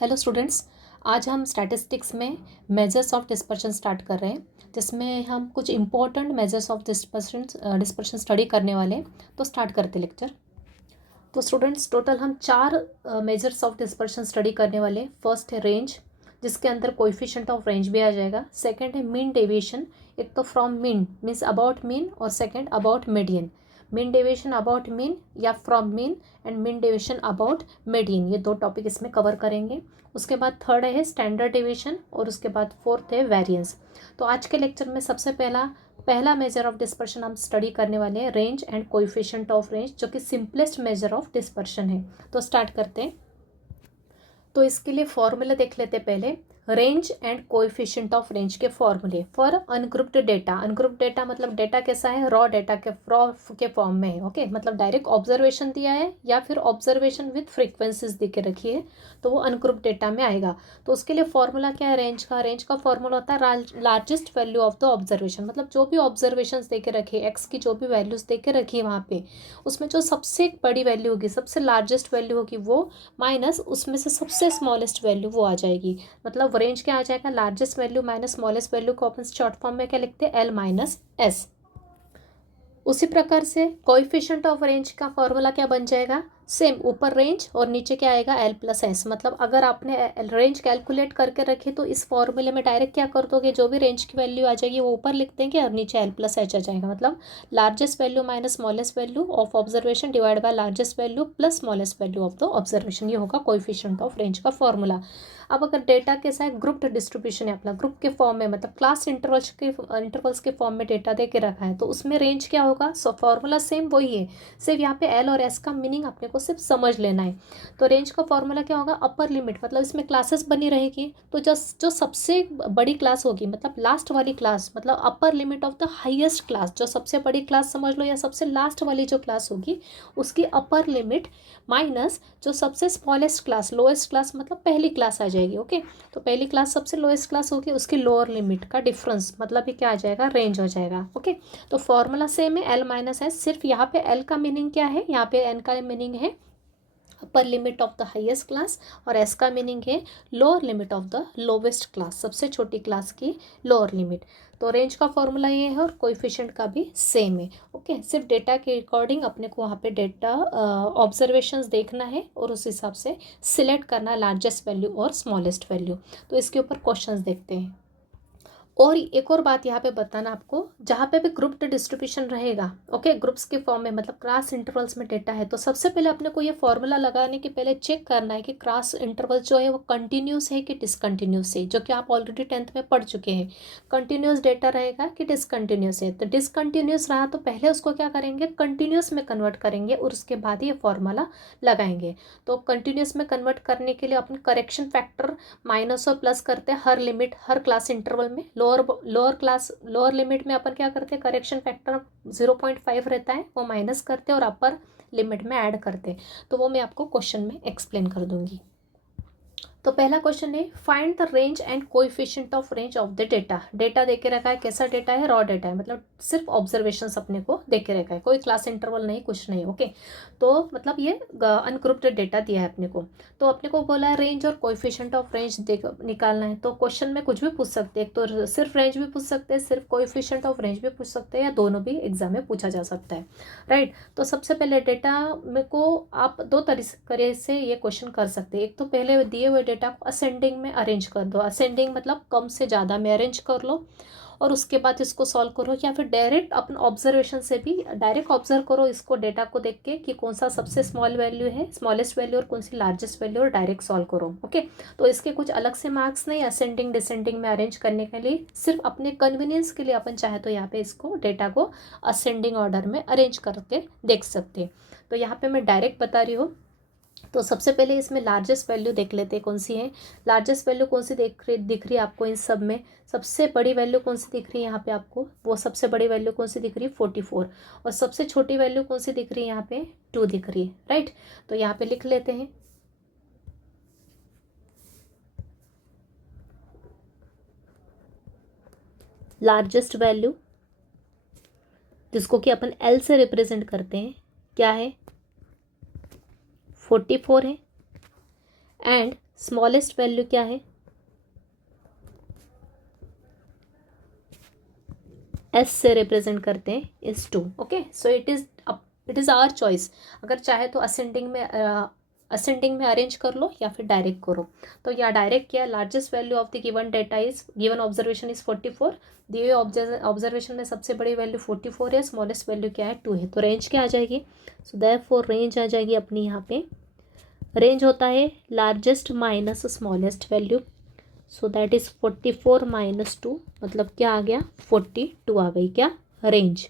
Hello students. आज हम statistics में मेजर्स ऑफ डिस्पर्शन स्टार्ट कर रहे हैं, जिसमें हम कुछ important measures of dispersion study करने वाले हैं। तो स्टार्ट करते लेक्चर। तो स्टूडेंट्स, टोटल हम 4 मेजर्स ऑफ डिस्पर्शन स्टडी करने वाले हैं। फर्स्ट है रेंज, जिसके अंदर कोएफिशिएंट ऑफ रेंज भी आ जाएगा। सेकंड है मीन डेविएशन, एक तो from mean means about mean, और second about median. Mean deviation about mean या from mean, and mean deviation about median, ये 2 टॉपिक इसमें कवर करेंगे। उसके बाद थर्ड है स्टैंडर्ड डेविएशन, और उसके बाद फोर्थ है वेरिएंस। तो आज के लेक्चर में सबसे पहला मेजर ऑफ डिस्पर्शन हम स्टडी करने वाले हैं, range and coefficient of range, जो कि सिंपलेस्ट मेजर ऑफ डिस्पर्शन है। तो स्टार्ट करते हैं। तो इसके लिए फॉर्मूला देख लेते हैं पहले। Range and coefficient of range के फॉर्मूले for ungrouped data. Ungrouped data मतलब डेटा कैसा है, रॉ डेटा के फॉर्म में है। ओके, मतलब डायरेक्ट ऑब्जर्वेशन दिया है या फिर ऑब्जर्वेशन विथ फ्रीक्वेंसीज दे के रखी है, तो वो अनग्रुप्ड डेटा में आएगा। तो उसके लिए फॉर्मूला क्या है रेंज का? रेंज का फॉर्मूला होता है largest value of the observation. मतलब जो भी ऑब्जर्वेशन दे के रखी है, एक्स की जो भी वैल्यूज दे के रखी है वहाँ पे, उसमें जो सबसे बड़ी वैल्यू होगी, सबसे लार्जेस्ट वैल्यू होगी वो, माइनस उसमें से सबसे स्मॉलेस्ट वैल्यू वो आ जाएगी। मतलब रेंज क्या आ जाएगा? Largest value minus smallest value को अपन शॉर्ट फॉर्म में क्या लिखते हैं? L minus S. उसी प्रकार से कोएफिशिएंट ऑफ रेंज का फॉर्मूला क्या बन जाएगा? सेम, ऊपर रेंज और नीचे क्या आएगा? L plus S. मतलब अगर आपने रेंज कैलकुलेट करके रखी तो इस फॉर्मूले में डायरेक्ट क्या कर दोगे, जो भी रेंज की वैल्यू आ जाएगी वो ऊपर लिख देंगे और नीचे एल प्लस एच आ जाएगा। मतलब largest value minus smallest value of observation divide by largest value plus smallest value of the observation, ये होगा कोएफिशिएंट ऑफ रेंज का फॉर्मूला। अब अगर डेटा कैसा है, ग्रुप्ड डिस्ट्रीब्यूशन है अपना, ग्रुप के फॉर्म में, मतलब क्लास इंटरवल्स के फॉर्म में डेटा दे के रखा है, तो उसमें रेंज क्या होगा? सो फॉर्मूला सेम वही है, सिर्फ यहाँ पे एल और एस का मीनिंग अपने को सिर्फ समझ लेना है। तो रेंज का फॉर्मूला क्या होगा? अपर लिमिट, मतलब इसमें क्लासेस बनी रहेगी, तो जो सबसे बड़ी क्लास होगी, मतलब लास्ट वाली क्लास, मतलब upper limit of the highest class, जो सबसे बड़ी क्लास समझ लो या सबसे लास्ट वाली जो क्लास होगी उसकी अपर लिमिट, माइनस जो सबसे स्मॉलेस्ट क्लास, लोएस्ट क्लास मतलब पहली क्लास आ जाएगी। ओके, तो पहली क्लास सबसे लोएस्ट क्लास होगी, उसकी लोअर लिमिट का डिफरेंस, मतलब ये क्या आ जाएगा? रेंज हो जाएगा। ओके, तो फॉर्मूला सेम है, एल माइनस एस। सिर्फ यहाँ पे एल का मीनिंग क्या है, यहाँ पे एन का मीनिंग है upper limit of the highest class, और एस का मीनिंग है lower limit of the lowest class, सबसे छोटी क्लास की लोअर लिमिट। तो रेंज का फॉर्मूला ये है और कोएफिशिएंट का भी सेम है। ओके, सिर्फ डेटा के अकॉर्डिंग अपने को वहाँ पे डेटा ऑब्जर्वेशंस देखना है और उस हिसाब से सिलेक्ट करना लार्जेस्ट वैल्यू और स्मॉलेस्ट वैल्यू। तो इसके ऊपर क्वेश्चंस देखते हैं। और एक और बात यहाँ पे बताना आपको, जहाँ पे भी ग्रुप्ड डिस्ट्रीब्यूशन रहेगा, ओके, ग्रुप्स के फॉर्म में, मतलब क्लास इंटरवल्स में डेटा है, तो सबसे पहले अपने को ये फॉर्मूला लगाने के पहले चेक करना है कि क्लास इंटरवल जो है वो कंटिन्यूस है कि डिसकंटिन्यूस है, जो कि आप ऑलरेडी 10th में पढ़ चुके हैं। कंटिन्यूस डेटा रहेगा कि डिसकंटिन्यूस है? तो डिसकंटिन्यूस रहा तो पहले उसको क्या करेंगे? कंटिन्यूस में कन्वर्ट करेंगे और उसके बाद ये फॉर्मूला लगाएंगे। तो कंटिन्यूस में कन्वर्ट करने के लिए अपन करेक्शन फैक्टर माइनस और प्लस करते हैं हर लिमिट, हर क्लास इंटरवल में। लोअर लिमिट में अपन क्या करते हैं? करेक्शन फैक्टर 0.5 रहता है, वो माइनस करते हैं और अपर लिमिट में ऐड करते हैं। तो वो मैं आपको क्वेश्चन में एक्सप्लेन कर दूंगी। तो पहला क्वेश्चन है, find the range and coefficient of range of the data. Data देके रखा है, कैसा डेटा है? रॉ डेटा है, मतलब सिर्फ ऑब्जर्वेशंस अपने को देके रखा है, कोई क्लास इंटरवल नहीं, कुछ नहीं। ओके, तो मतलब ये अनग्रुप्ड डेटा दिया है अपने को। तो अपने को बोला है रेंज और कोएफिशिएंट ऑफ रेंज निकालना है। तो क्वेश्चन में कुछ भी पूछ सकते हैं, एक तो सिर्फ रेंज भी पूछ सकते हैं, सिर्फ कोएफिशिएंट ऑफ रेंज भी पूछ सकते हैं, या दोनों भी एग्जाम में पूछा जा सकता है। राइट, तो सबसे पहले डेटा में को आप 2 तरीके से ये क्वेश्चन कर सकते हैं। एक तो पहले दिए हुए डेटा को असेंडिंग में अरेंज कर दो, असेंडिंग मतलब कम से ज़्यादा में अरेंज कर लो, और उसके बाद इसको सॉल्व करो, या फिर डायरेक्ट अपन ऑब्जर्वेशन से भी डायरेक्ट ऑब्जर्व करो इसको, डेटा को देख के कि कौन सा सबसे स्मॉल वैल्यू है, स्मॉलेस्ट वैल्यू, और कौन सी लार्जेस्ट वैल्यू, और डायरेक्ट सॉल्व करो। ओके, तो इसके कुछ अलग से मार्क्स नहीं, असेंडिंग डिसेंडिंग में अरेंज करने के लिए, सिर्फ अपने कन्वीनियंस के लिए अपन चाहे तो यहाँ पे इसको डेटा को असेंडिंग ऑर्डर में अरेंज करके देख सकते हैं। तो यहाँ पे मैं डायरेक्ट बता रही हूँ। तो सबसे पहले इसमें लार्जेस्ट वैल्यू देख लेते हैं कौन सी है। लार्जेस्ट वैल्यू कौन सी दिख रही है आपको इन सब में? सबसे बड़ी वैल्यू कौन सी दिख रही है यहाँ पे आपको? वो सबसे बड़ी वैल्यू कौन सी दिख रही है? 44। और सबसे छोटी वैल्यू कौन सी दिख रही है यहाँ पे? 2 दिख रही है। राइट, तो यहाँ पे लिख लेते हैं। लार्जेस्ट वैल्यू, जिसको कि अपन एल से रिप्रेजेंट करते हैं, क्या है? 44 है। एंड स्मॉलेस्ट वैल्यू क्या है, एस से रिप्रेजेंट करते हैं इस 2। Okay, so it is our choice. अगर चाहे तो असेंडिंग में अरेंज कर लो या फिर डायरेक्ट करो। तो या डायरेक्ट किया, largest value of the given data is given observation is 44, दिए ऑब्जर्वेशन में सबसे बड़ी वैल्यू 44 है, स्मॉलेस्ट वैल्यू क्या है 2 है। तो रेंज क्या आ जाएगी, सो देयरफॉर रेंज आ जाएगी अपनी यहाँ पे, रेंज होता है largest minus smallest value, so that is 44 minus 2, मतलब क्या आ गया 42 आ गई क्या रेंज।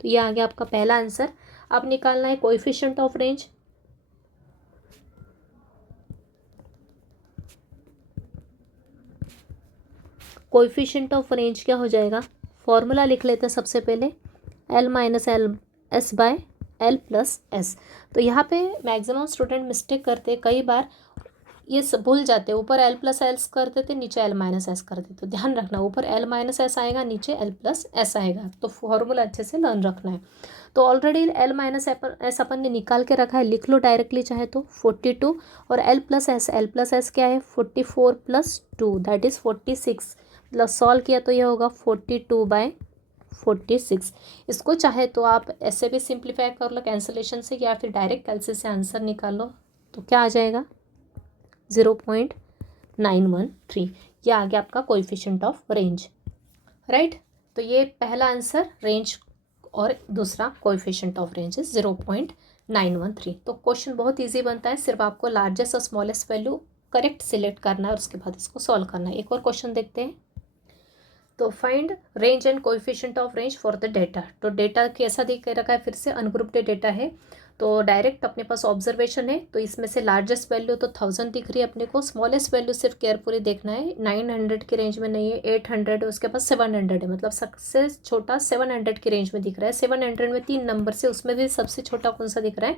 तो ये आ गया आपका पहला आंसर। अब निकालना है coefficient of range. Coefficient of range क्या हो जाएगा, फॉर्मूला लिख लेते हैं सबसे पहले, L minus L S by L plus S. तो यहाँ पे मैक्सिमम स्टूडेंट मिस्टेक करते हैं, कई बार ये भूल जाते हैं, ऊपर एल प्लस एस कर देते, नीचे एल माइनस एस कर देते। तो ध्यान रखना, ऊपर एल माइनस एस आएगा, नीचे एल प्लस एस आएगा। तो फॉर्मूला अच्छे से लर्न रखना है। तो ऑलरेडी एल माइनस एस अपन ने निकाल के रखा है, लिख लो डायरेक्टली चाहे तो 42, और एल प्लस एस क्या है 44 प्लस 2 दैट इज़ 46, मतलब सॉल्व किया तो ये होगा 42/46। इसको चाहे तो आप ऐसे भी सिंप्लीफाई कर लो कैंसलेशन से, या फिर डायरेक्ट कैलसी से आंसर निकाल लो। तो क्या आ जाएगा 0.913। ये आ गया आपका कोएफिशिएंट ऑफ रेंज, राइट। तो ये पहला आंसर रेंज और दूसरा कोएफिशिएंट ऑफ रेंज इज 0.913। तो क्वेश्चन बहुत इजी बनता है, सिर्फ आपको लार्जेस्ट और स्मॉलेस्ट वैल्यू करेक्ट सिलेक्ट करना है और उसके बाद इसको सॉल्व करना है। एक और क्वेश्चन देखते हैं। तो find range and coefficient of range for the data. तो डेटा कैसा दिख रखा है, फिर से अनग्रुप्ड डेटा है। तो डायरेक्ट अपने पास ऑब्जर्वेशन है, तो इसमें से लार्जेस्ट वैल्यू तो 1000 दिख रही है अपने को, स्मॉलेस्ट वैल्यू सिर्फ केयरफुली देखना है, 900 की रेंज में नहीं है, 800 है, उसके पास 700 है, मतलब सबसे छोटा 700 की रेंज में दिख रहा है। 700 में 3 नंबर से, उसमें भी सबसे छोटा कौन सा दिख रहा है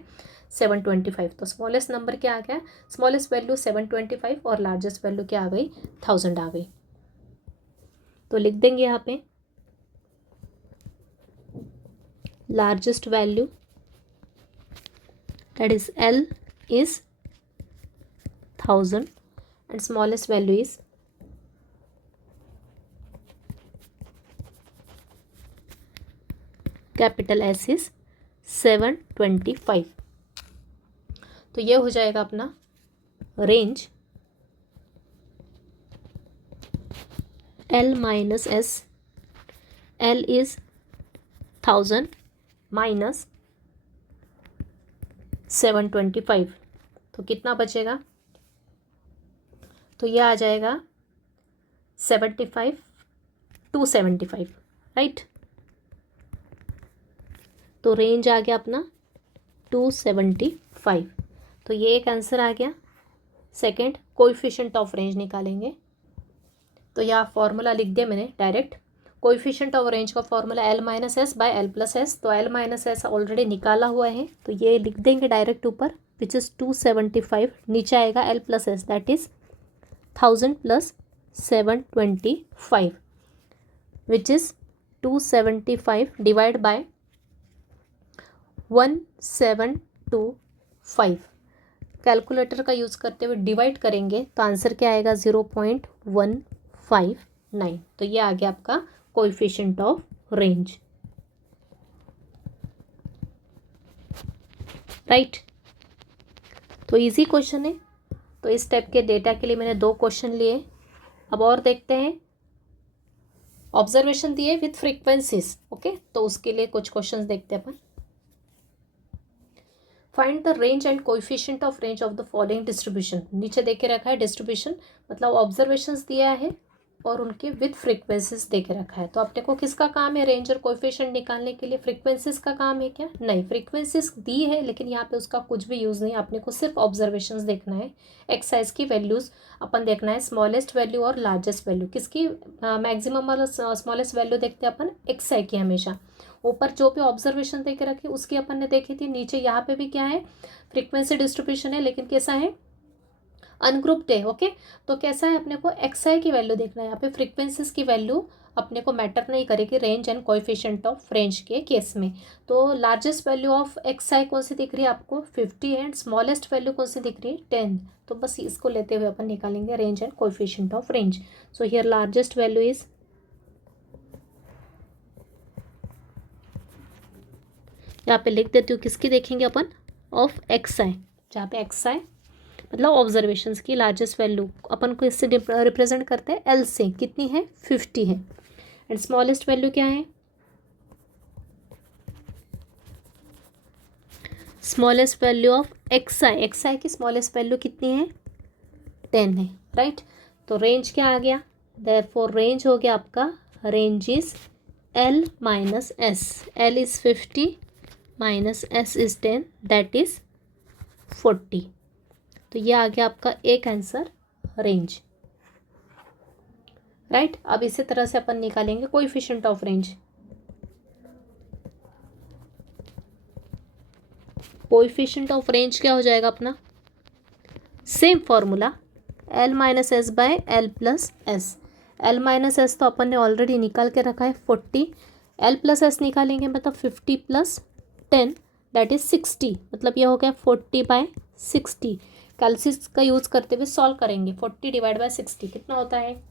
725। तो स्मॉलेस्ट नंबर क्या आ गया, स्मॉलेस्ट वैल्यू 725 और लार्जेस्ट वैल्यू क्या आ गई 1000 आ गई। तो लिख देंगे यहाँ पे largest value that is L is 1000 and smallest value is capital S is 725। तो ये हो जाएगा अपना range L minus S, L is 1000 minus 725, तो कितना बचेगा, तो ये आ जाएगा 75 275, राइट। तो रेंज आ गया अपना 275। तो ये एक आंसर आ गया। सेकंड, कोएफिशिएंट ऑफ रेंज निकालेंगे। तो यहाँ फॉर्मूला लिख दिया मैंने डायरेक्ट। कोएफिशिएंट ऑफ रेंज का formula L minus S by L plus S. तो एल माइनस एस ऑलरेडी निकाला हुआ है, तो ये लिख देंगे डायरेक्ट ऊपर, विच इज़ 275। नीचे आएगा L plus S that is 1000 plus 725 which is 275 divide by 1725। Calculator का यूज़ करते हुए डिवाइड करेंगे तो आंसर क्या आएगा 0.159। तो ये आ गया आपका कोएफिशिएंट ऑफ रेंज, राइट। तो इजी क्वेश्चन है। तो इस टाइप के डेटा के लिए मैंने 2 क्वेश्चन लिए। अब और देखते हैं, ऑब्जर्वेशन दिए विथ फ्रीक्वेंसीज। ओके, तो उसके लिए कुछ क्वेश्चंस देखते हैं अपन। Find the range and coefficient of range of the following distribution. नीचे देखे रखा है डिस्ट्रीब्यूशन, मतलब ऑब्जर्वेशंस दिया है और उनके विथ फ्रीक्वेंसीज दे के रखा है। तो अपने को किसका काम है रेंज और कोएफिशिएंट निकालने के लिए, फ्रीक्वेंसीज का काम है क्या, नहीं, फ्रीक्वेंसीज दी है लेकिन यहाँ पे उसका कुछ भी यूज़ नहीं, अपने को सिर्फ ऑब्जर्वेशंस देखना है। एक्साइज की वैल्यूज़ अपन देखना है, स्मॉलेस्ट वैल्यू और लार्जेस्ट वैल्यू किसकी, मैक्सिमम और स्मॉलेस्ट वैल्यू देखते हैं अपन एक्सआई की हमेशा। ऊपर जो भी ऑब्जर्वेशन दे के रखी उसकी अपन ने देखी थी, नीचे यहाँ पे भी क्या है फ्रीक्वेंसी डिस्ट्रीब्यूशन है, लेकिन कैसा है अनग्रुप्ड है। ओके, तो कैसा है, अपने को XI की वैल्यू देखना है। यहाँ पे फ्रीक्वेंसीज की वैल्यू अपने को मैटर नहीं करेगी range and coefficient of range के केस में। तो लार्जेस्ट वैल्यू ऑफ XI कौन सी दिख रही है आपको, 50 एंड स्मॉलेस्ट वैल्यू कौन सी दिख रही है, 10। तो बस इसको लेते हुए अपन निकालेंगे range and coefficient of range. So here largest value is, यहाँ पे लिख देती हूँ, किसकी देखेंगे अपन, ऑफ XI, जहाँ पे XI मतलब ऑब्जर्वेशंस की लार्जेस्ट वैल्यू अपन को इससे रिप्रेजेंट करते हैं L से, कितनी है, 50 है। एंड स्मॉलेस्ट वैल्यू क्या है, स्मॉलेस्ट वैल्यू ऑफ XI की स्मॉलेस्ट वैल्यू कितनी है, 10 है, राइट। तो रेंज क्या आ गया, देयरफॉर रेंज हो गया आपका, range is L minus S, L is 50 minus S is 10, that is 40। तो ये आ गया आपका एक आंसर, रेंज, राइट। अब इसी तरह से अपन निकालेंगे coefficient of range. Coefficient of range क्या हो जाएगा अपना, same formula, L minus S by L plus S. L minus S तो अपन ने ऑलरेडी निकाल के रखा है 40, L प्लस एस निकालेंगे मतलब 50 प्लस 10 दैट इज 60, मतलब ये हो गया 40/60। कैलसिस का यूज़ करते हुए सॉल्व करेंगे, 40 डिवाइड बाय 60 कितना होता है,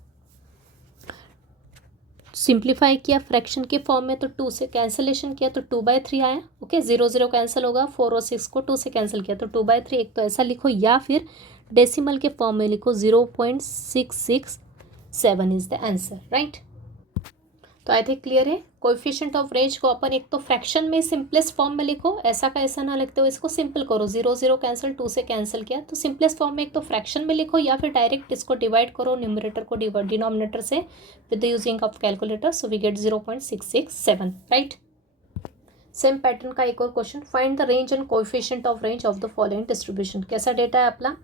सिंप्लीफाई किया फ्रैक्शन के फॉर्म में तो 2 से कैंसिलेशन किया तो 2/3 आया। ओके, 0 0 कैंसिल होगा, 4 और 6 को 2 से कैंसिल किया तो 2/3। एक तो ऐसा लिखो या फिर डेसिमल के फॉर्म में लिखो, 0.667 इज द आंसर, राइट। तो आई थिंक क्लियर है। कोएफिशिएंट ऑफ रेंज को अपन एक तो फ्रैक्शन में सिंपलेस्ट फॉर्म में लिखो, ऐसा का ऐसा ना लिखते हो, इसको सिंपल करो, 0 0 कैंसिल, 2 से कैंसिल किया तो सिंपलेस्ट फॉर्म में एक तो फ्रैक्शन में लिखो या फिर डायरेक्ट इसको डिवाइड करो न्यूमरेटर को डिनोमिनेटर से with the using of calculator, so we get 0.667, right. Same pattern का एक और question, find the range and coefficient of range of the following distribution. कैसा डेटा है अपना,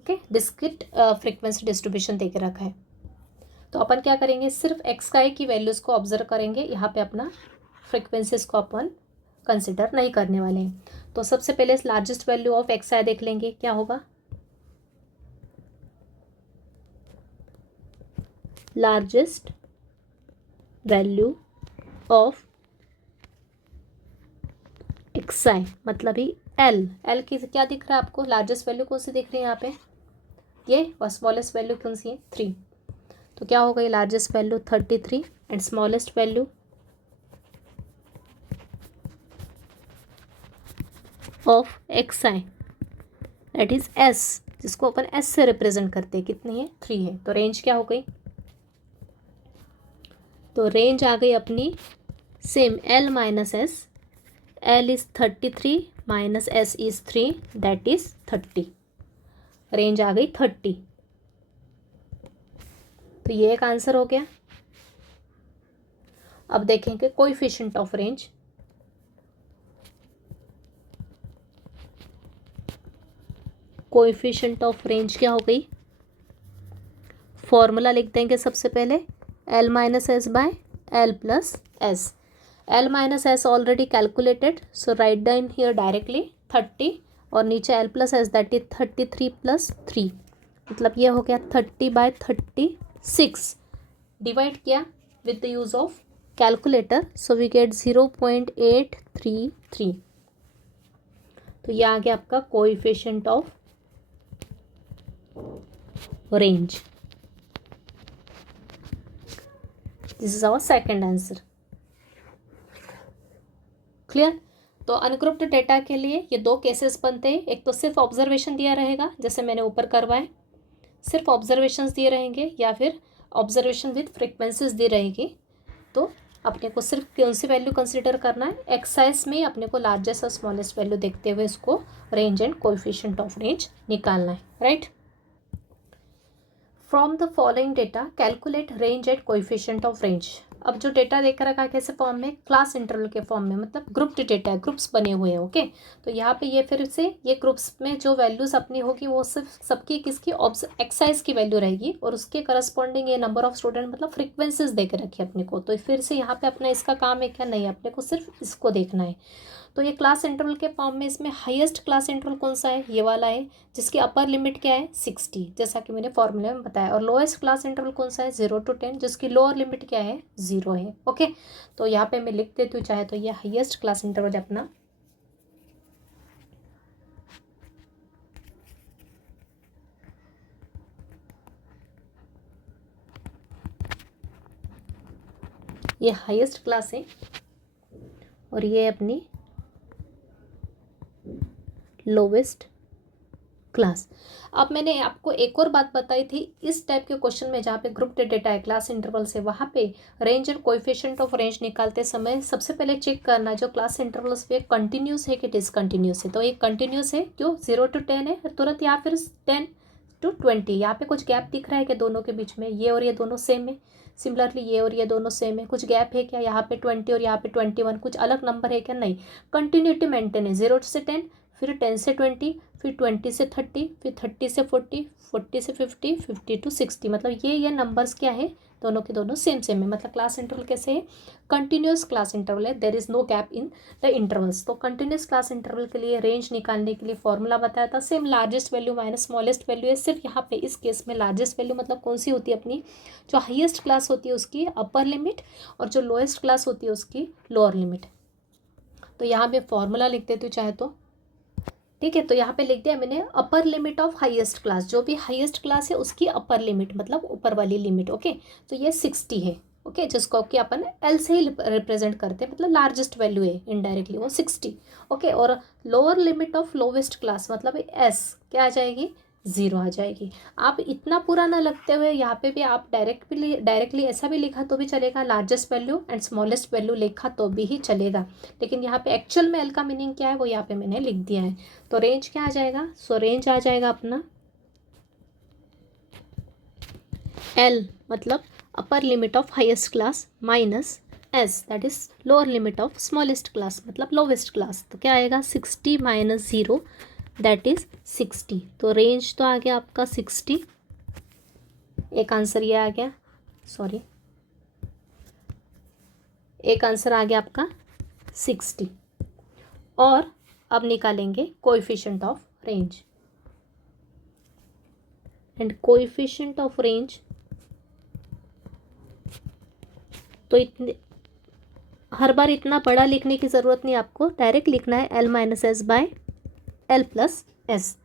ओके, डिस्क्रीट फ्रीक्वेंसी डिस्ट्रीब्यूशन दे के रखा है। तो अपन क्या करेंगे, सिर्फ XI की वैल्यूज़ को ऑब्जर्व करेंगे, यहाँ पे अपना फ्रीक्वेंसीज को अपन कंसिडर नहीं करने वाले हैं। तो सबसे पहले लार्जेस्ट वैल्यू ऑफ XI देख लेंगे, क्या होगा, लार्जेस्ट वैल्यू ऑफ XI मतलब ही L की क्या दिख रहा है आपको, लार्जेस्ट वैल्यू कौन सी दिख रही है यहाँ पे, ये, और स्मॉलेस्ट वैल्यू कौन सी है, 3। तो क्या होगा, ये largest value 33 and smallest value of XI that is S, जिसको अपन S से रिप्रेजेंट करते हैं, कितनी है, 3 है। तो रेंज क्या हो गई, तो रेंज आ गई अपनी same L minus S, L is 33 minus S is 3 that is 30, range आ गई 30। तो ये एक आंसर हो गया। अब देखेंगे coefficient of range. Coefficient of range क्या हो गई, फॉर्मूला लिख देंगे सबसे पहले, L minus S by L plus S. L minus S already calculated, so write down here directly 30 और नीचे L plus S that is 33 plus 3, मतलब ये हो गया 30/36, डिवाइड किया with the use of calculator, so we get 0.833। तो ये आ गया आपका coefficient of range. This is our second answer, clear. तो अनग्रुप्ड डेटा के लिए ये दो केसेस बनते हैं, एक तो सिर्फ ऑब्जर्वेशन दिया रहेगा जैसे मैंने ऊपर करवाए, सिर्फ ऑब्जर्वेशंस दिए रहेंगे, या फिर ऑब्जर्वेशन विद फ्रीक्वेंसीज दी रहेगी। तो अपने को सिर्फ कौन सी वैल्यू कंसीडर करना है, एक्साइज में अपने को लार्जेस्ट और स्मॉलेस्ट वैल्यू देखते हुए इसको range and coefficient of range निकालना है, right. From the following data calculate range and coefficient of range. अब जो डेटा देकर रखा है कैसे फॉर्म में, क्लास इंटरवल के फॉर्म में, मतलब ग्रुप्ड डेटा है, ग्रुप्स बने हुए हैं, ओके। तो यहाँ पे ये फिर से ये ग्रुप्स में जो वैल्यूज़ अपनी होगी वो सिर्फ सबकी किसकी एक्साइज की वैल्यू रहेगी, और उसके करस्पॉन्डिंग ये नंबर ऑफ स्टूडेंट मतलब फ्रीक्वेंसीज देकर रखी है अपने को। तो फिर से यहाँ पे अपना इसका काम है क्या, नहीं, अपने को सिर्फ इसको देखना है। तो ये क्लास इंटरवल के फॉर्म में इसमें हाईएस्ट क्लास इंटरवल कौन सा है, ये वाला है, जिसकी अपर लिमिट क्या है 60, जैसा कि मैंने फॉर्मूले में बताया। और लोएस्ट क्लास इंटरवल कौन सा है 0 to 10, जिसकी लोअर लिमिट क्या है 0 है। ओके, तो यहाँ पे मैं लिख देती हूँ चाहे तो ये हाईएस्ट क्लास इंटरवल है अपना। ये हाईएस्ट क्लास है और ये अपनी लोवेस्ट क्लास। अब मैंने आपको एक और बात बताई थी, इस टाइप के क्वेश्चन में जहाँ पे ग्रुप डेटा है क्लास इंटरवल से, वहाँ पे रेंज और कोएफिशिएंट ऑफ रेंज निकालते समय सबसे पहले चेक करना जो क्लास इंटरवल्स पे कंटिन्यूस है कि डिसकंटिन्यूस है। तो ये कंटिन्यूस है, क्यों 0 to 10 है तुरंत, या फिर 10 to 20, यहाँ पे कुछ गैप दिख रहा है क्या दोनों के बीच में, ये और ये दोनों सेम है। सिमिलरली ये और ये दोनों सेम है, कुछ गैप है क्या, यहाँ पे 20 और यहाँ पे 21, कुछ अलग नंबर है क्या, नहीं, कंटिन्यूटी मेंटेन है। 0 से 10, फिर 10 से 20, फिर 20 से 30, फिर 30 से 40, 40 से 50, 50 to 60, मतलब ये नंबर्स क्या है, दोनों के दोनों सेम सेम है। मतलब क्लास इंटरवल कैसे है, कंटिन्यूस क्लास इंटरवल है, there is no gap in the intervals. तो कंटिन्यूस क्लास इंटरवल के लिए रेंज निकालने के लिए फॉर्मूला बताया था, same largest value minus smallest value है। सिर्फ यहाँ पे इस केस में लार्जेस्ट वैल्यू मतलब कौन सी होती है, अपनी जो हाईएस्ट क्लास होती है उसकी अपर लिमिट, और जो लोएस्ट क्लास होती है उसकी लोअर लिमिट। तो यहाँ पे फॉर्मूला लिख देती हूँ चाहे तो, ठीक है। तो यहाँ पे लिख दिया मैंने upper limit of highest class, जो भी हाईएस्ट क्लास है उसकी अपर लिमिट मतलब ऊपर वाली लिमिट। ओके, तो ये 60 है। ओके, जिसको कि अपन एल से ही रिप्रेजेंट करते हैं, मतलब लार्जेस्ट वैल्यू है इनडायरेक्टली वो 60। ओके, और lower limit of lowest class मतलब एस क्या आ जाएगी, 0 आ जाएगी। आप इतना पूरा ना लगते हुए यहाँ पे भी आप डायरेक्टली ऐसा भी लिखा तो भी चलेगा, largest value and smallest value लिखा तो भी ही चलेगा, लेकिन यहाँ पे एक्चुअल में एल का मीनिंग क्या है वो यहाँ पे मैंने लिख दिया है। तो रेंज क्या आ जाएगा, सो रेंज आ जाएगा अपना एल मतलब upper limit of highest class minus S that is lower limit of smallest class मतलब लोवेस्ट क्लास। तो क्या आएगा 60 माइनस 0 दैट इज 60। तो रेंज तो आ गया आपका 60, एक आंसर ये आ गया, सॉरी एक आंसर आ गया आपका 60। और अब निकालेंगे coefficient of range, and coefficient of range तो इतने हर बार इतना बड़ा लिखने की ज़रूरत नहीं, आपको डायरेक्ट लिखना है L minus S by L plus S.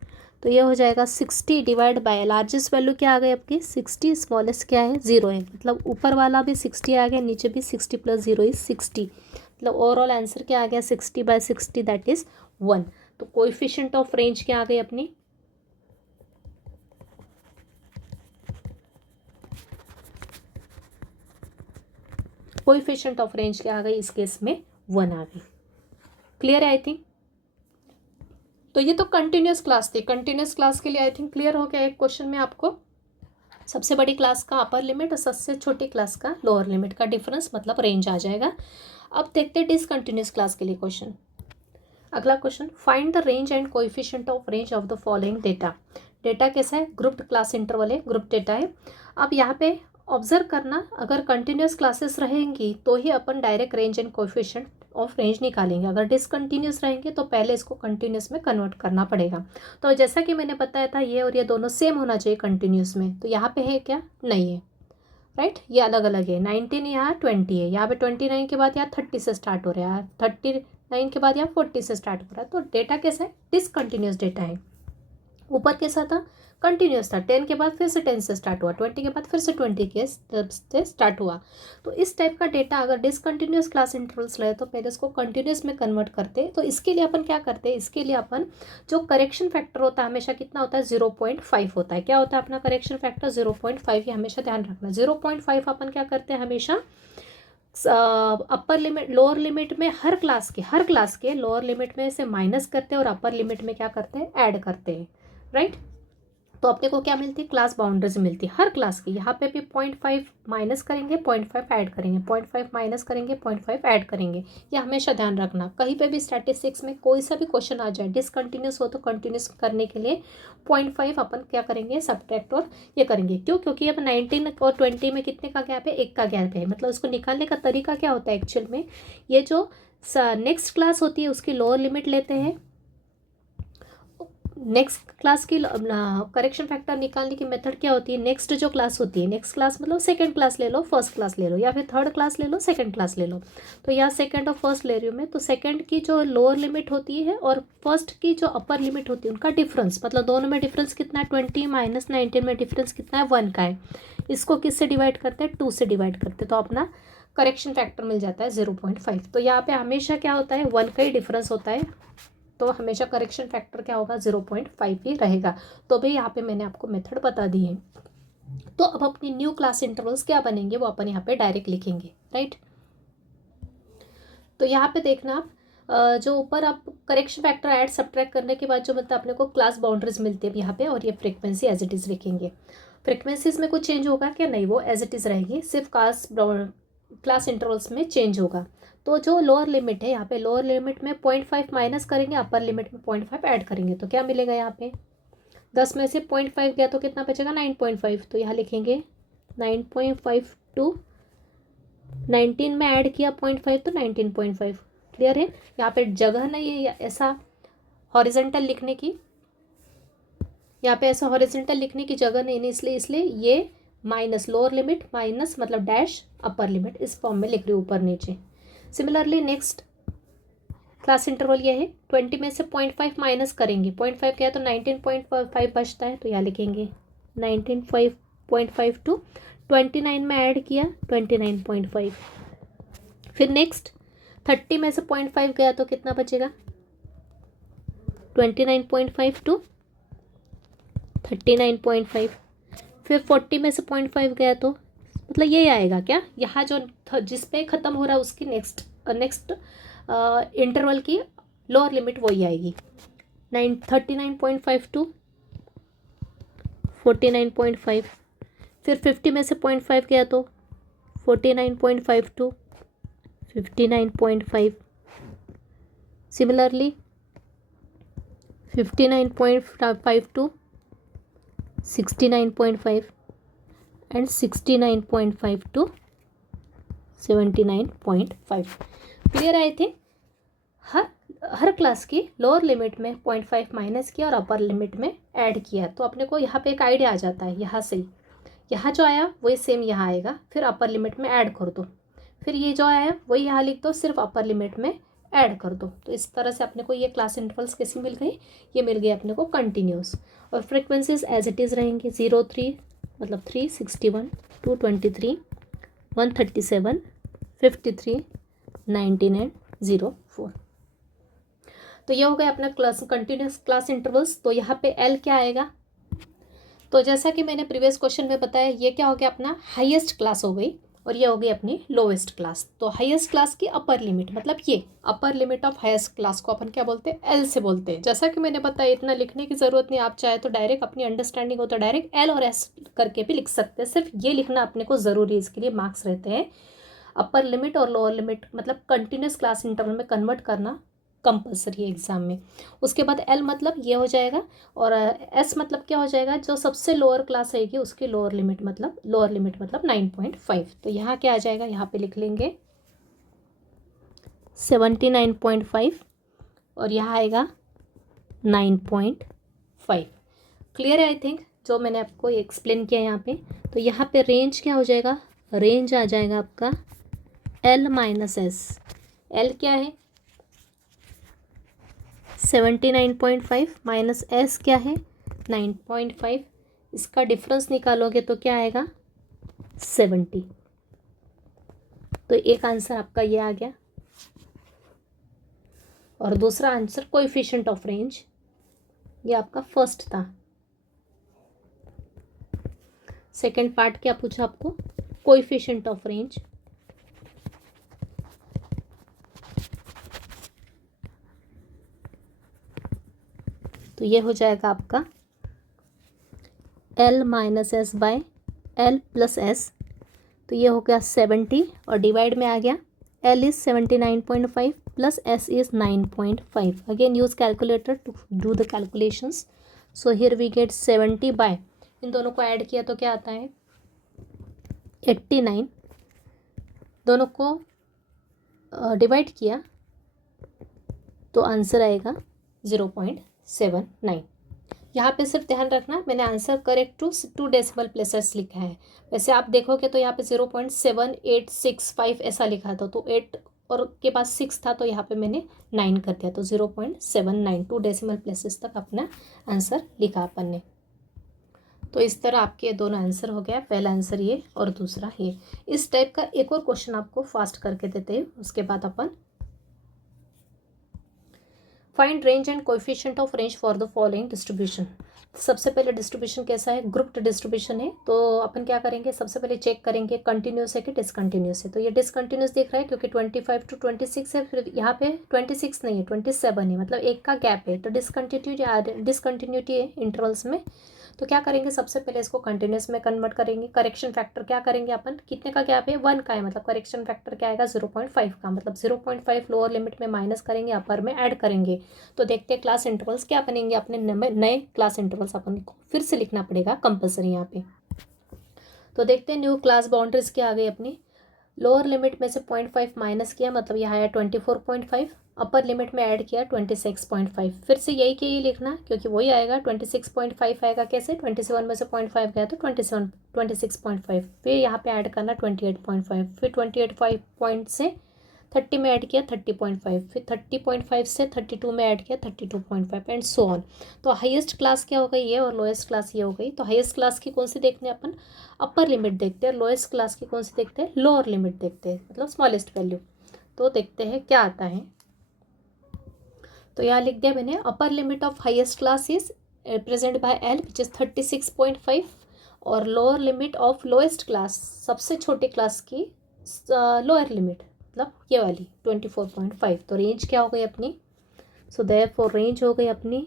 तो ये हो जाएगा 60 डिवाइड बाय लार्जेस्ट वैल्यू क्या आ गई आपकी 60, स्मॉलेस्ट क्या है 0 है, मतलब ऊपर वाला भी 60 आ गया, नीचे भी 60 प्लस 0 इज 60, मतलब ओवरऑल आंसर क्या आ गया 60 बाय 60 दैट इज 1। तो कोएफिशिएंट ऑफ रेंज क्या आ गई अपनी, कोएफिशिएंट ऑफ रेंज क्या आ गई इस केस में 1 आ गई। क्लियर है आई थिंक। तो ये तो कंटिन्यूस क्लास थी, कंटिन्यूस क्लास के लिए आई थिंक क्लियर हो गया एक क्वेश्चन में आपको सबसे बड़ी क्लास का अपर लिमिट और सबसे छोटी क्लास का लोअर लिमिट का डिफरेंस मतलब रेंज आ जाएगा। अब देखते हैं डिसकंटिन्यूस क्लास के लिए क्वेश्चन। अगला question, find the range and coefficient of range of the following data. Data कैसा है, ग्रुप्ड क्लास इंटरवल है, ग्रुप डेटा है। अब यहाँ पे ऑब्जर्व करना, अगर कंटिन्यूस क्लासेस रहेंगी तो ही अपन direct range and coefficient of range निकालेंगे, अगर डिसकंटिन्यूस रहेंगे तो पहले इसको कंटिन्यूस में कन्वर्ट करना पड़ेगा। तो जैसा कि मैंने बताया था ये और ये दोनों सेम होना चाहिए कंटिन्यूस में, तो यहाँ पे है क्या, नहीं है, राइट, ये अलग अलग है। 19 यहाँ 20 है, यहाँ पे 29 के बाद यहाँ 30 से स्टार्ट हो रहा है, 39 के बाद यहाँ 40 से स्टार्ट हो रहा है। तो डेटा कैसा है, डिसकंटिन्यूस डेटा है। ऊपर कैसा था, कंटिन्यूस था, 10 के बाद फिर से 10 से स्टार्ट हुआ, 20 के बाद फिर से 20 के से स्टार्ट हुआ। तो इस टाइप का डेटा अगर डिसकंटिन्यूस क्लास इंटरवल्स रहे तो पहले इसको कंटिन्यूस में कन्वर्ट करते हैं। तो इसके लिए अपन क्या करते हैं, इसके लिए अपन जो करेक्शन फैक्टर होता है हमेशा कितना होता है 0.5 होता है। क्या होता है अपना करेक्शन फैक्टर 0.5, ये हमेशा ध्यान रखना। 0.5 अपन क्या करते हैं हमेशा अपर लिमिट लोअर लिमिट में हर क्लास के लोअर लिमिट में से माइनस करते हैं और अपर लिमिट में क्या करते हैं ऐड करते हैं, राइट। तो अपने को क्या मिलती है, क्लास बाउंड्रीज मिलती है हर क्लास की। यहाँ पे भी 0.5 माइनस करेंगे, 0.5 ऐड करेंगे, 0.5 माइनस करेंगे, 0.5 ऐड करेंगे। ये हमेशा ध्यान रखना, कहीं पे भी स्टैटिस्टिक्स में कोई सा भी क्वेश्चन आ जाए डिसकंटिन्यूस हो तो कंटिन्यूस करने के लिए 0.5 अपन क्या करेंगे, सब्ट्रैक्ट और ये करेंगे। क्यों? क्योंकि अब 19 और 20 में कितने का गैप है, 1 का गैप है। मतलब उसको निकालने का तरीका क्या होता है एक्चुअल में, ये जो नेक्स्ट क्लास होती है उसकी लोअर लिमिट लेते हैं, नेक्स्ट क्लास की करेक्शन फैक्टर निकालने की मेथड क्या होती है, नेक्स्ट जो क्लास होती है, नेक्स्ट क्लास मतलब सेकंड क्लास ले लो, फर्स्ट क्लास ले लो, या फिर थर्ड क्लास ले लो, सेकंड क्लास ले लो। तो यहाँ सेकंड और फर्स्ट ले रही हूँ मैं, तो सेकंड की जो लोअर लिमिट होती है और फर्स्ट की जो अपर लिमिट होती है उनका डिफरेंस, मतलब दोनों में डिफरेंस कितना है, 20 माइनस 19 में डिफरेंस कितना है, 1 का है। इसको किससे डिवाइड करते हैं, 2 से डिवाइड करते हैं, तो अपना करेक्शन फैक्टर मिल जाता है 0.5। तो यहाँ पे हमेशा क्या होता है, 1 का ही डिफरेंस होता है, तो हमेशा करेक्शन फैक्टर क्या होगा, 0.5 ही रहेगा। तो भाई यहाँ पे मैंने आपको मेथड बता दी है। तो अब अपनी न्यू क्लास इंटरवल्स क्या बनेंगे वो अपन यहाँ पे डायरेक्ट लिखेंगे, राइट। तो यहाँ पे देखना आप जो ऊपर आप करेक्शन फैक्टर ऐड सब्ट्रैक्ट करने के बाद जो मतलब अपने को क्लास बाउंड्रीज मिलती है यहाँ पे, और ये फ्रीक्वेंसी एज इट इज़ लिखेंगे। फ्रीक्वेंसीज में कुछ चेंज होगा क्या, नहीं, वो एज इट इज़ रहेगी, सिर्फ क्लास इंटरवल्स में चेंज होगा। तो जो लोअर लिमिट है यहाँ पे, लोअर लिमिट में 0.5 माइनस करेंगे, अपर लिमिट में 0.5 ऐड करेंगे, तो क्या मिलेगा यहाँ पे, 10 में से 0.5 गया तो कितना बचेगा, 9.5। तो यहाँ लिखेंगे 9.5 टू 19 में ऐड किया 0.5 तो 19.5। क्लियर है? यहाँ पे जगह नहीं है ऐसा हॉरिजेंटल लिखने की, यहाँ पे ऐसा हॉरिजेंटल लिखने की जगह नहीं है, इसलिए ये माइनस लोअर लिमिट माइनस मतलब डैश अपर लिमिट इस फॉर्म में लिख रही हूँ ऊपर नीचे। सिमिलरली नेक्स्ट क्लास इंटरवल ये है, 20 में से 0.5 माइनस करेंगे, 0.5 क्या है तो 19.5 बचता है, तो यहाँ लिखेंगे 19.5 टू 29 में ऐड किया 29.5। फिर नेक्स्ट 30 में से 0.5 गया तो कितना बचेगा, 29.5 टू 39.5। फिर 40 में से 0.5 गया तो मतलब ये आएगा क्या, यहाँ जो जिस पे ख़त्म हो रहा है उसकी नेक्स्ट इंटरवल की लोअर लिमिट वही आएगी, 39.5 टू 49.5। फिर 50 में से 0.5 गया तो 49.5 to 59.5। Similarly 59.5 to 69.5 and 69.5 to 79.5। Clear आए थे? हर क्लास की लोअर लिमिट में 0.5 माइनस किया और अपर लिमिट में ऐड किया, तो अपने को यहाँ पे एक आइडिया आ जाता है, यहाँ से यहाँ जो आया वही सेम यहाँ आएगा, फिर अपर लिमिट में ऐड कर दो, फिर ये जो आया वही यहाँ लिख दो, सिर्फ अपर लिमिट में ऐड कर दो। तो इस तरह से अपने को ये क्लास इंटरवल्स कैसी मिल गई, ये मिल गई अपने को कंटिन्यूस। और फ्रिक्वेंसीज एज इट इज़ रहेंगे, 0-3 मतलब 3, 61, 223, 137, 53, 19 एंड 04। तो ये हो गया अपना क्लास कंटिन्यूस क्लास इंटरवल्स। तो यहाँ पे एल क्या आएगा, तो जैसा कि मैंने प्रीवियस क्वेश्चन में बताया, ये क्या हो गया अपना हाईएस्ट क्लास हो गई, और ये हो गई अपनी लोवेस्ट क्लास। तो हाईएस्ट क्लास की अपर लिमिट मतलब ये upper limit of highest class को अपन क्या बोलते हैं, एल से बोलते हैं। जैसा कि मैंने बताया इतना लिखने की ज़रूरत नहीं, आप चाहे तो डायरेक्ट अपनी अंडरस्टैंडिंग हो तो डायरेक्ट एल और एस करके भी लिख सकते हैं, सिर्फ ये लिखना अपने को ज़रूरी है, इसके लिए मार्क्स रहते हैं। अपर लिमिट और लोअर लिमिट मतलब कंटिन्यूस क्लास इंटरवल में कन्वर्ट करना कंपलसरी है एग्जाम में। उसके बाद एल मतलब ये हो जाएगा, और एस मतलब क्या हो जाएगा, जो सबसे लोअर क्लास रहेगी उसकी लोअर लिमिट मतलब 9.5। तो यहाँ क्या आ जाएगा, यहाँ पे लिख लेंगे 79.5 और यहाँ आएगा 9.5। क्लियर है आई थिंक, जो मैंने आपको एक्सप्लेन किया यहाँ पे। तो यहाँ पे रेंज क्या हो जाएगा, रेंज आ जाएगा आपका एल माइनस एस। एल क्या है 79.5 माइनस एस क्या है 9.5, इसका डिफरेंस निकालोगे तो क्या आएगा 70। तो एक आंसर आपका ये आ गया, और दूसरा आंसर कोएफिशिएंट ऑफ रेंज, ये आपका फर्स्ट था। सेकंड पार्ट क्या पूछा आपको, कोएफिशिएंट ऑफ रेंज। तो ये हो जाएगा आपका L minus S by L plus S, तो ये हो गया 70 और डिवाइड में आ गया L is 79.5 plus S is 9.5. Again use calculator to do the calculations. So here we get 70 by, इन दोनों को ऐड किया तो क्या आता है 89, दोनों को डिवाइड किया तो आंसर आएगा 0.79. यहाँ पे सिर्फ ध्यान रखना मैंने answer correct to decimal places लिखा है. वैसे आप देखोगे तो यहाँ पे 0.7865 ऐसा लिखा था, तो 8 और के पास 6 था तो यहाँ पे मैंने 9 कर दिया, तो 0.79 2 डेसिमल प्लेसेस तक अपना आंसर लिखा अपन ने. तो इस तरह आपके दोनों आंसर हो गया, पहला आंसर ये और दूसरा ये. इस टाइप का एक और क्वेश्चन आपको फास्ट करके देते हैं, उसके बाद अपन find range and coefficient of range for the following distribution. सबसे पहले डिस्ट्रीब्यूशन कैसा है, ग्रुप्ड डिस्ट्रीब्यूशन है. तो अपन क्या करेंगे, सबसे पहले चेक करेंगे कंटिन्यूस है कि डिसकंटिन्यूस है. तो ये डिसकंटिन्यूस दिख रहा है क्योंकि 25 to 26 है, फिर यहाँ पे 26 नहीं है 27 है, मतलब एक का गैप है, तो डिसकंटिन्यूटी है इंटरवल्स में. तो क्या करेंगे, सबसे पहले इसको कंटिन्यूस में कन्वर्ट करेंगे. करेक्शन फैक्टर क्या करेंगे अपन, कितने का गैप है 1 का है, मतलब करेक्शन फैक्टर क्या आएगा 0.5 का, मतलब 0.5 लोअर लिमिट में माइनस करेंगे, अपर में ऐड करेंगे. तो देखते हैं क्लास इंटरवल्स क्या बनेंगे अपने नए क्लास इंटरवल्स अपन को फिर से लिखना पड़ेगा कंपलसरी यहाँ पे. तो देखते हैं न्यू क्लास बाउंड्रीज क्या आ गई अपनी. लोअर लिमिट में से 0.5 माइनस किया, मतलब यहाँ आया 24.5, अपर लिमिट में ऐड किया 26.5. फिर से यही के ये लिखना क्योंकि वही आएगा 26.5 आएगा. कैसे 27 में से 0.5 गया तो 26.5, फिर यहाँ पे ऐड करना 28.5, फिर 28.5 से 30 में ऐड किया 30.5, फिर 30.5 से 32 में ऐड किया 32.5 एंड सो ऑन. तो हाईएस्ट क्लास क्या हो गई ये और लोएस्ट क्लास ये हो गई. तो हाईएस्ट क्लास की कौन सी देखते हैं अपन, अपर लिमिट देखते हैं. लोएस्ट क्लास की कौन सी देखते हैं, लोअर लिमिट देखते हैं, मतलब स्मॉलेस्ट वैल्यू. तो देखते हैं क्या आता है. तो यहाँ लिख दिया मैंने, upper limit of highest class is represent by L which is 36.5 और lower limit of lowest class, सबसे छोटे क्लास की लोअर लिमिट मतलब ये वाली 24.5. तो रेंज क्या हो गई अपनी, सो देयरफॉर रेंज हो गई अपनी,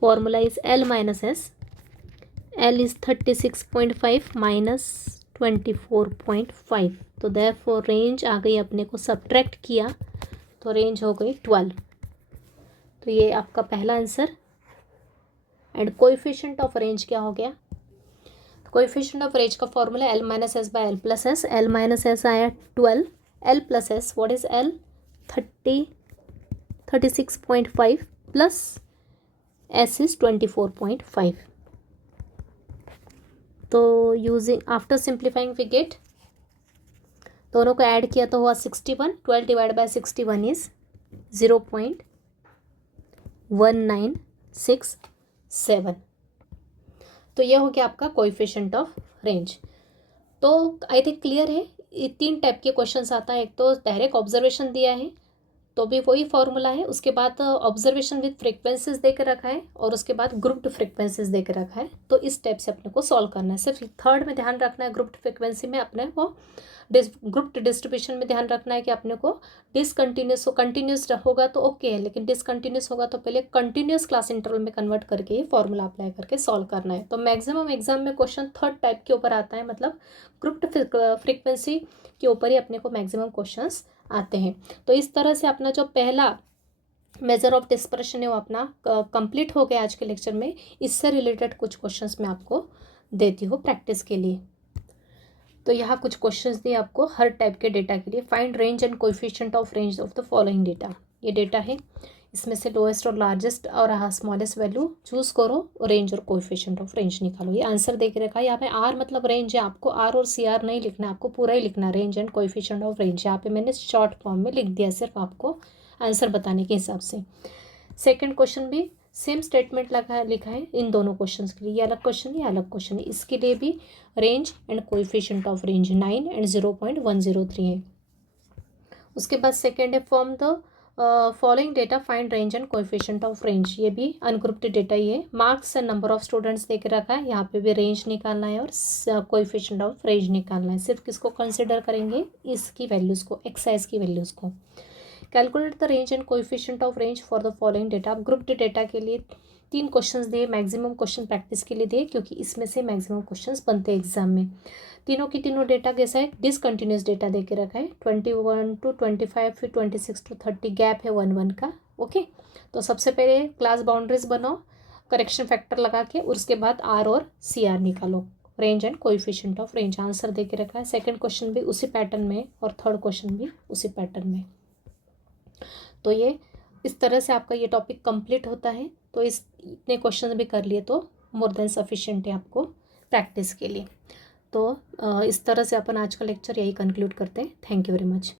formula is L minus S. L is 36.5 minus 24.5. तो देयरफॉर रेंज आ गई अपने को, सब्ट्रैक्ट किया तो रेंज हो गई 12. तो ये आपका पहला answer. And coefficient of range क्या हो गया, कोएफिशिएंट ऑफ रेंज का formula L minus S by L plus S. L minus S आया 12, L plus S what is L 36.5 plus S is 24.5. तो using after simplifying we get, दोनों को add किया तो हुआ 61. 12 डिवाइड बाय 61 इज 0.1967. तो ये हो गया आपका कोएफिशिएंट ऑफ रेंज. तो आई थिंक क्लियर है. ये 3 टाइप के क्वेश्चंस आता है. एक तो डायरेक्ट ऑब्जर्वेशन दिया है तो भी वही फॉर्मूला है, उसके बाद ऑब्जर्वेशन विद फ्रीक्वेंसीज दे के रखा है और उसके बाद ग्रुप्ड फ्रीक्वेंसीज दे के रखा है. तो इस टाइप से अपने को सॉल्व करना है. सिर्फ थर्ड में ध्यान रखना है, ग्रुप्ड फ्रीक्वेंसी में अपने को ग्रुप्ड डिस्ट्रीब्यूशन में ध्यान रखना है कि अपने को डिसकंटिन्यूस हो, कंटिन्यूस होगा तो ओके है, लेकिन डिसकंटिन्यूस होगा तो पहले कंटिन्यूस क्लास इंटरवल में कन्वर्ट करके ये फॉर्मूला अप्लाई करके सॉल्व करना है. तो मैक्सिमम एग्जाम में क्वेश्चन थर्ड टाइप के ऊपर आता है, मतलब ग्रुप्ड फ्रीक्वेंसी के ऊपर ही अपने को मैक्सिमम क्वेश्चंस आते हैं. तो इस तरह से अपना जो पहला मेजर ऑफ डिस्पर्शन है वो अपना कंप्लीट हो गया आज के लेक्चर में. इससे रिलेटेड कुछ क्वेश्चंस मैं आपको देती हूँ प्रैक्टिस के लिए. तो यहाँ कुछ क्वेश्चंस दिए आपको हर टाइप के डेटा के लिए. Find range and coefficient of range of the following data. ये डेटा है, इसमें से लोएस्ट और लार्जेस्ट और स्मॉलेस्ट वैल्यू चूज करो और रेंज और कोएफिशिएंट ऑफ रेंज निकालो. ये आंसर दे के रखा है. यहाँ पे R मतलब रेंज है, आपको R और CR नहीं लिखना है, आपको पूरा ही लिखना है range and coefficient of range. यहाँ पे मैंने शॉर्ट फॉर्म में लिख दिया सिर्फ आपको आंसर बताने के हिसाब से. सेकेंड क्वेश्चन भी सेम स्टेटमेंट लिखा है इन दोनों क्वेश्चन के लिए. ये अलग क्वेश्चन है, ये अलग क्वेश्चन है. इसके लिए भी range and coefficient of range 9 and 0.103 है. उसके बाद सेकेंड है form the following data find range and coefficient of range. ये भी अनग्रुप्ड डेटा ही है. Marks and number of students they के रखा है. यहाँ पे भी रेंज निकालना है और कोएफिशिएंट ऑफ रेंज निकालना है. सिर्फ किसको कंसिडर करेंगे, इसकी वैल्यूज़ को, एक्साइज की वैल्यूज़ को. Calculate the range and coefficient of range for the following data. आप ग्रुप्ड डेटा के लिए 3 क्वेश्चंस दिए, मैक्सिमम क्वेश्चन प्रैक्टिस के लिए दिए क्योंकि इसमें से मैक्सिमम क्वेश्चंस बनते हैं एग्जाम में। तीनों की तीनों डेटा कैसा है, डिसकंटिन्यूस डेटा दे के रखा है, 21 to 25, फिर 26 to 30, गैप है 1 का। ओके, तो सबसे पहले क्लास बाउंड्रीज बनाओ करेक्शन फैक्टर लगा के, और उसके बाद आर और सी आर निकालो, range and coefficient of range. Answer दे के रखा है। सेकंड क्वेश्चन भी उसी पैटर्न में और थर्ड क्वेश्चन भी उसी पैटर्न में। तो ये इस तरह से आपका ये टॉपिक कंप्लीट होता है। तो इस इतने क्वेश्चन भी कर लिए तो मोर देन सफिशिएंट है आपको प्रैक्टिस के लिए। तो इस तरह से अपन आज का लेक्चर यही कंक्लूड करते हैं। Thank you very much.